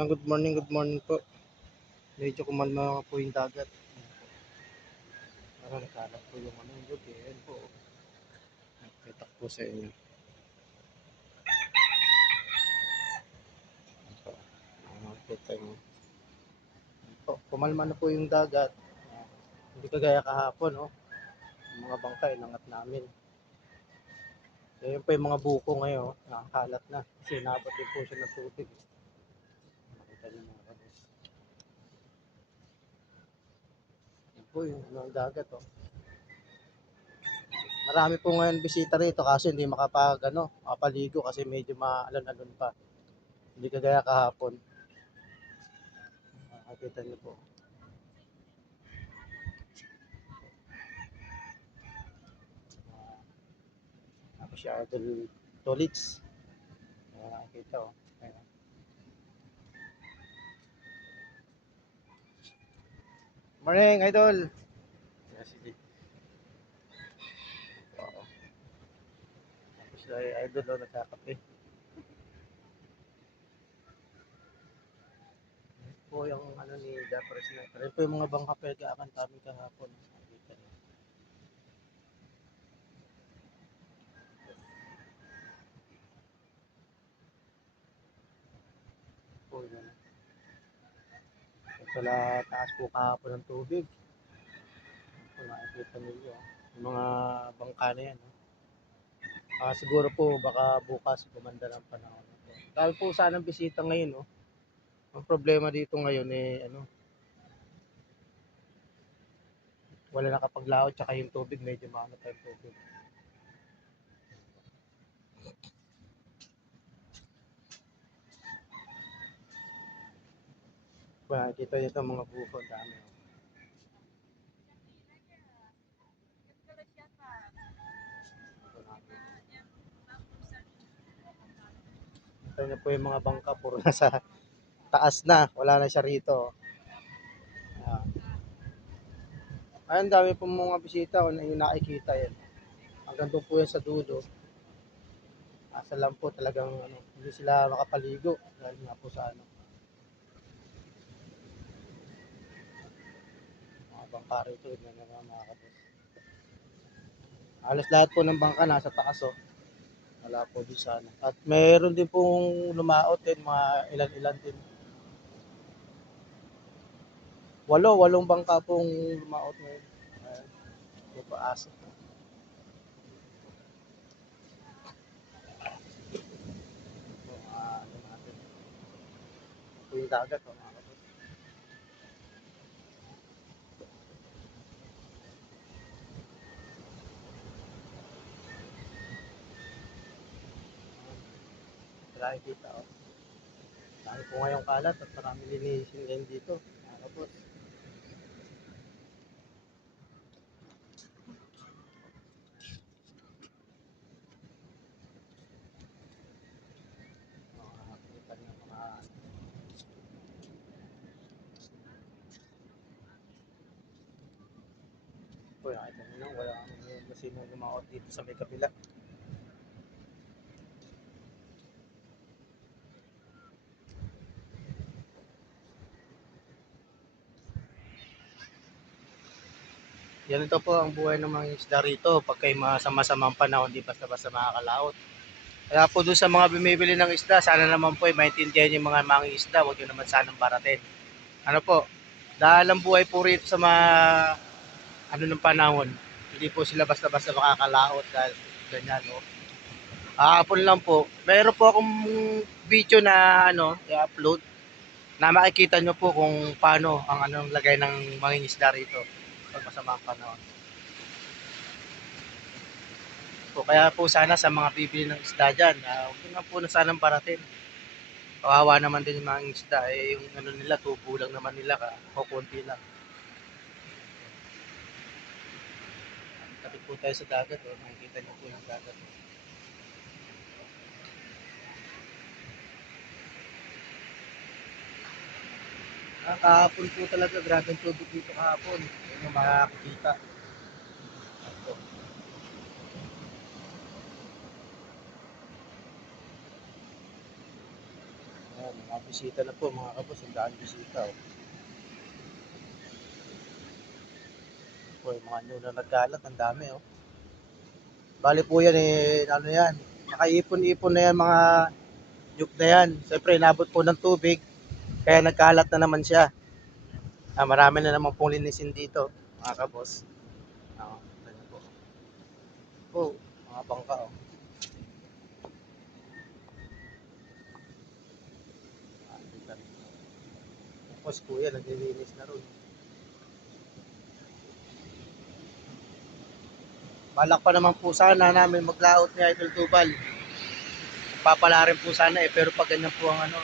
Good morning po. Medyo kumalma po yung dagat. Parang nakalat po yung ano yung buti. Ayan po. Nakita po sa inyo. Ito. Nakita nyo. Po, kumalma na po yung dagat. Hindi kagaya kahapon, no? Yung mga bangka, inangat namin. Ayan po yung mga buko ngayon, nakakalat na. Kasi nabot din po siya ng tubig. Nakita nyo mga kabos. Ayan po yung dagat, oh. Marami po ngayon bisita rito kasi hindi makapaligo kasi medyo maalon-alon pa. Hindi kagaya kahapon. Nakikita niyo po. Ako si Idol Tolits. Nakikita oh. Ayan. Morning, Idol. Yes, sige. Oo. Ako si Idol oh, nagkakape. Po yung ano ni Dapper Sniper. Ito po yung mga bangka pwedaakan kami kahapon. Nakikita niyo. Po yun. Ito na taas po kahapon ng tubig. Ito nakikita niyo. Yung mga bangka na yan. Oh. Siguro po baka bukas gumanda ng panahon. Dahil po sanang bisita ngayon, no? Ang problema dito ngayon eh ano, wala nakapaglaot tsaka yung tubig medyo maano pa yung tubig. Kaya kita nyo itong mga buko, dami. Kita nyo po yung mga bangka, puro nasa taas na, wala na siya rito. Ayun, dami pong mga bisita, yung nakikita yan. Hanggang doon po yan sa dulo. Asa lang po talagang ano, hindi sila makapaligo dahil nga po sa ano, mga bangka rito, yun na mga kabos. Alas lahat po ng bangka nasa taas oh. Wala po din sana. At meron din pong lumaot din, mga ilan-ilan din. Walong bangka pong lumaot ngayon. Di ba asa? Ano natin. Ito yung dagat. Oh, mga kapatid. Wala kita. Oh. Dami po ngayong kalat at marami linisin ngayon dito. Mga kapos. Kita niyo mga po. Nakita niyo lang. Wala kang sino lumaot dito sa may kapila. Yan ito po ang buhay ng mga isda rito. Pag kayo masama-samang panahon, di basta-basta makakalaot. Kaya po doon sa mga bumibili ng isda, sana naman po ay maintindihan yung mga isda. Huwag nyo naman sanang baratin. Ano po, dahil ang buhay po rito sa mga ano ng panahon, hindi po sila basta-basta makakalaot dahil ganyan. No? Hapon lang po, mayroon po akong video na ano, i-upload na makikita nyo po kung paano ang anong lagay ng mga isda rito pag masama ang panahon. So, kaya po sana sa mga bibili ng isda dyan, huwag na po na sanang baratin. Kawawa naman din yung mga isda, eh, yung ano nila, tubo lang naman nila, kukunti lang. Tabi po tayo sa dagat, makikita niyo po yung dagat. Kahapon po talaga, grabe ang tubig dito kahapon. Yun yung makakakita. Ayan, mga bisita na po mga kaboss, ang daan bisita. Oh. Po, yung mga nyo na nagkalat, ang dami oh. Bali po yan ano yan, nakaipon-ipon na yan mga nyug na yan. Siyempre, inabot po ng tubig, kaya nagkalat na naman siya. Marami na naman pong linisin dito, mga kabos. Ganyan po. Po, mga bangka oh. Tapos kuya, naglilinis na ron. Balak pa naman po sana namin maglaot ni Idol Tubal. Papala rin po sana pero pag ganyan po ang ano,